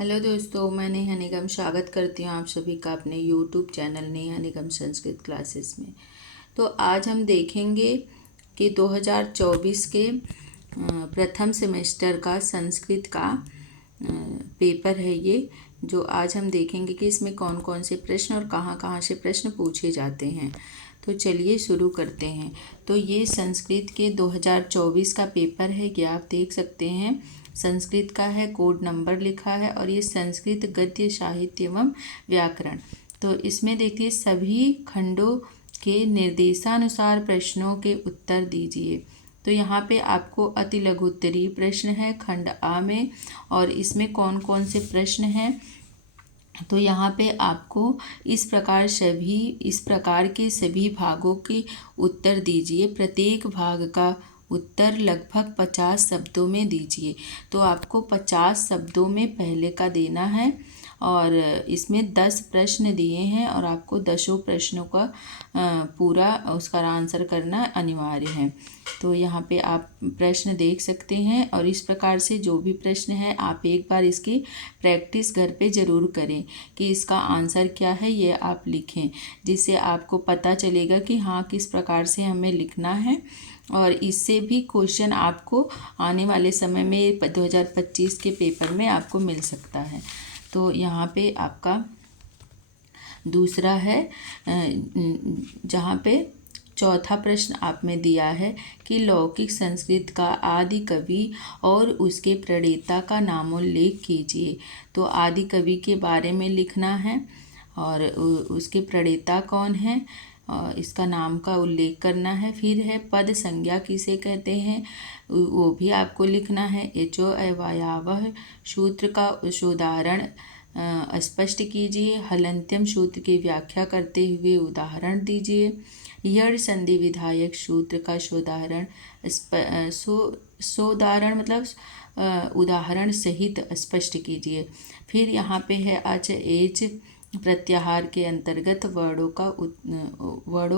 Hello दोस्तों, मैं नेहा निगम स्वागत करती हूँ आप सभी का अपने यूट्यूब चैनल नेहा निगम संस्कृत क्लासेस में। तो आज हम देखेंगे कि 2024 के प्रथम सेमेस्टर का संस्कृत का पेपर है ये, जो आज हम देखेंगे कि इसमें कौन कौन से प्रश्न और कहाँ कहाँ से प्रश्न पूछे जाते हैं। तो चलिए शुरू करते हैं। तो ये संस्कृत के 2024 का पेपर है, ये आप देख सकते हैं। संस्कृत का है, कोड नंबर लिखा है और ये संस्कृत गद्य साहित्य एवं व्याकरण। तो इसमें देखिए सभी खंडों के निर्देशानुसार प्रश्नों के उत्तर दीजिए। तो यहाँ पे आपको अति लघु उत्तरीय प्रश्न है खंड आ में, और इसमें कौन कौन से प्रश्न हैं। तो यहाँ पे आपको इस प्रकार के सभी भागों के उत्तर दीजिए। प्रत्येक भाग का उत्तर लगभग 50 शब्दों में दीजिए। तो आपको 50 शब्दों में पहले का देना है, और इसमें 10 प्रश्न दिए हैं और आपको 10 प्रश्नों का पूरा उसका आंसर करना अनिवार्य है। तो यहाँ पे आप प्रश्न देख सकते हैं, और इस प्रकार से जो भी प्रश्न है आप एक बार इसकी प्रैक्टिस घर पे ज़रूर करें कि इसका आंसर क्या है, ये आप लिखें, जिससे आपको पता चलेगा कि हाँ किस प्रकार से हमें लिखना है। और इससे भी क्वेश्चन आपको आने वाले समय में 2025 के पेपर में आपको मिल सकता है। तो यहाँ पे आपका दूसरा है, जहाँ पे चौथा प्रश्न आप में दिया है कि लौकिक संस्कृत का आदि कवि और उसके प्रणेता का नामोल्लेख कीजिए। तो आदि कवि के बारे में लिखना है और उसके प्रणेता कौन है, इसका नाम का उल्लेख करना है। फिर है पद संज्ञा किसे कहते हैं, वो भी आपको लिखना है। एचो अवयवः सूत्र का उदाहरण स्पष्ट कीजिए। हलन्त्यम सूत्र की व्याख्या करते हुए उदाहरण दीजिए। यड़ संधि विधायक सूत्र का सोदाहरण सोदाहरण मतलब उदाहरण सहित स्पष्ट कीजिए। फिर यहाँ पे है अच एच प्रत्याहार के अंतर्गत वर्डों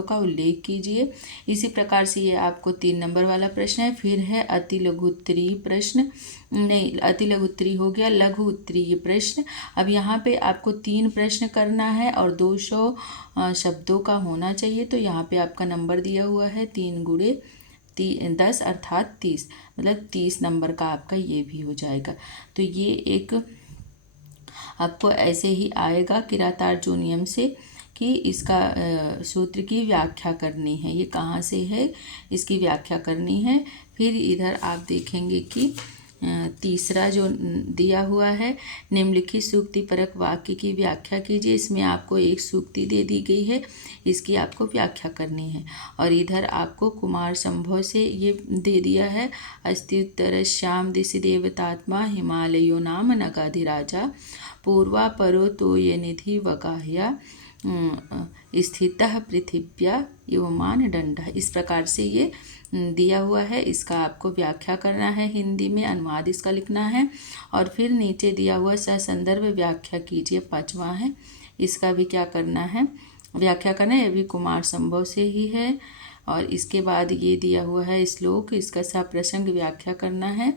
का उल्लेख कीजिए। इसी प्रकार से ये आपको 3 नंबर वाला प्रश्न है। फिर है अति लघु उत्तरीय प्रश्न, नहीं अति लघु उत्तरीय हो गया, लघु उत्तरीय प्रश्न। अब यहाँ पे आपको 3 प्रश्न करना है और 200 शब्दों का होना चाहिए। तो यहाँ पे आपका नंबर दिया हुआ है 3 गुणे 10 अर्थात 30, मतलब 30 नंबर का आपका ये भी हो जाएगा। तो ये एक आपको ऐसे ही आएगा किरातार्जुनीयम से कि इसका सूत्र की व्याख्या करनी है, ये कहाँ से है इसकी व्याख्या करनी है। फिर इधर आप देखेंगे कि तीसरा जो दिया हुआ है, निम्नलिखित सूक्ति परक वाक्य की व्याख्या कीजिए। इसमें आपको एक सूक्ति दे दी गई है, इसकी आपको व्याख्या करनी है। और इधर आपको कुमार संभव से ये दे दिया है, अस्त्युत्तर श्याम दिशि देवतात्मा हिमालयो नाम नगाधिराजा पूर्वा परो तो ये निधि वगाह्या स्थितः पृथिव्या युवमान दंड। इस प्रकार से ये दिया हुआ है, इसका आपको व्याख्या करना है, हिंदी में अनुवाद इसका लिखना है। और फिर नीचे दिया हुआ संदर्भ व्याख्या कीजिए, 5वां है, इसका भी क्या करना है, व्याख्या करना है। ये भी कुमार संभव से ही है। और इसके बाद ये दिया हुआ है श्लोक, इसका सप्रसंग व्याख्या करना है,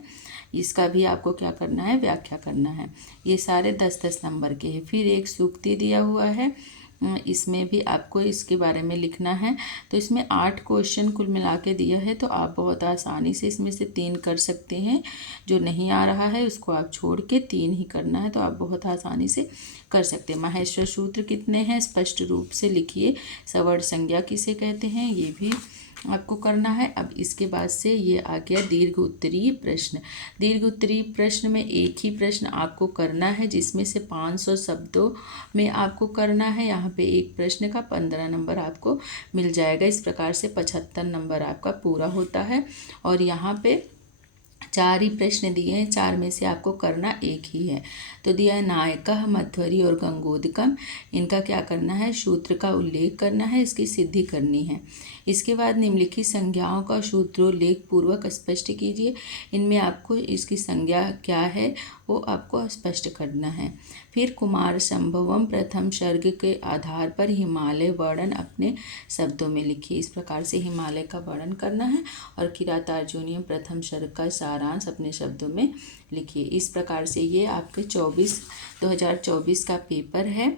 इसका भी आपको क्या करना है, व्याख्या करना है। ये सारे 10-10 नंबर के हैं। फिर एक सूक्ति दिया हुआ है, इसमें भी आपको इसके बारे में लिखना है। तो इसमें 8 क्वेश्चन कुल मिला के दिया है, तो आप बहुत आसानी से इसमें से 3 कर सकते हैं। जो नहीं आ रहा है उसको आप छोड़ के 3 ही करना है, तो आप बहुत आसानी से कर सकते हैं। माहेश्वर सूत्र कितने हैं स्पष्ट रूप से लिखिए। सवर्ण संज्ञा किसे कहते हैं, ये भी आपको करना है। अब इसके बाद से ये आ गया दीर्घ उत्तरीय प्रश्न। दीर्घ उत्तरीय प्रश्न में एक ही प्रश्न आपको करना है, जिसमें से 500 शब्दों में आपको करना है। यहाँ पे एक प्रश्न का 15 नंबर आपको मिल जाएगा। इस प्रकार से 75 नंबर आपका पूरा होता है। और यहाँ पे 4 ही प्रश्न दिए हैं, 4 में से आपको करना एक ही है। तो दिया है नायकः मध्वरी और गंगोदकम, इनका क्या करना है, सूत्र का उल्लेख करना है, इसकी सिद्धि करनी है। इसके बाद निम्नलिखित संज्ञाओं का सूत्रोल्लेख पूर्वक स्पष्ट कीजिए। इनमें आपको इसकी संज्ञा क्या है वो आपको स्पष्ट करना है। फिर कुमार संभवम प्रथम सर्ग के आधार पर हिमालय वर्णन अपने शब्दों में लिखिए। इस प्रकार से हिमालय का वर्णन करना है और किरातार्जुनीय प्रथम सर्ग का सारांश अपने शब्दों में लिखिए। इस प्रकार से ये आपके 2024 का पेपर है।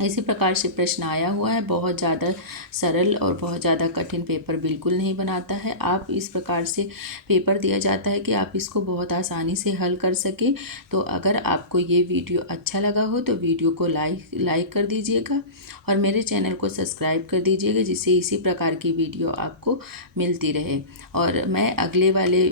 इसी प्रकार से प्रश्न आया हुआ है। बहुत ज़्यादा सरल और बहुत ज़्यादा कठिन पेपर बिल्कुल नहीं बनाता है। आप इस प्रकार से पेपर दिया जाता है कि आप इसको बहुत आसानी से हल कर सकें। तो अगर आपको ये वीडियो अच्छा लगा हो तो वीडियो को लाइक कर दीजिएगा और मेरे चैनल को सब्सक्राइब कर दीजिएगा, जिससे इसी प्रकार की वीडियो आपको मिलती रहे। और मैं अगले वाले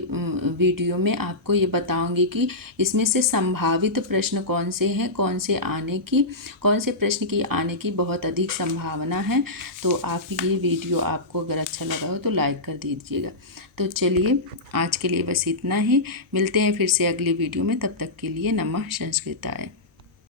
वीडियो में आपको ये बताऊँगी कि इसमें से संभावित प्रश्न कौन से हैं, कौन से प्रश्न की आने की बहुत अधिक संभावना है। तो आप ये वीडियो आपको अगर अच्छा लगा हो तो लाइक कर दीजिएगा। तो चलिए आज के लिए बस इतना ही। मिलते हैं फिर से अगली वीडियो में। तब तक के लिए नमः संस्कृताय।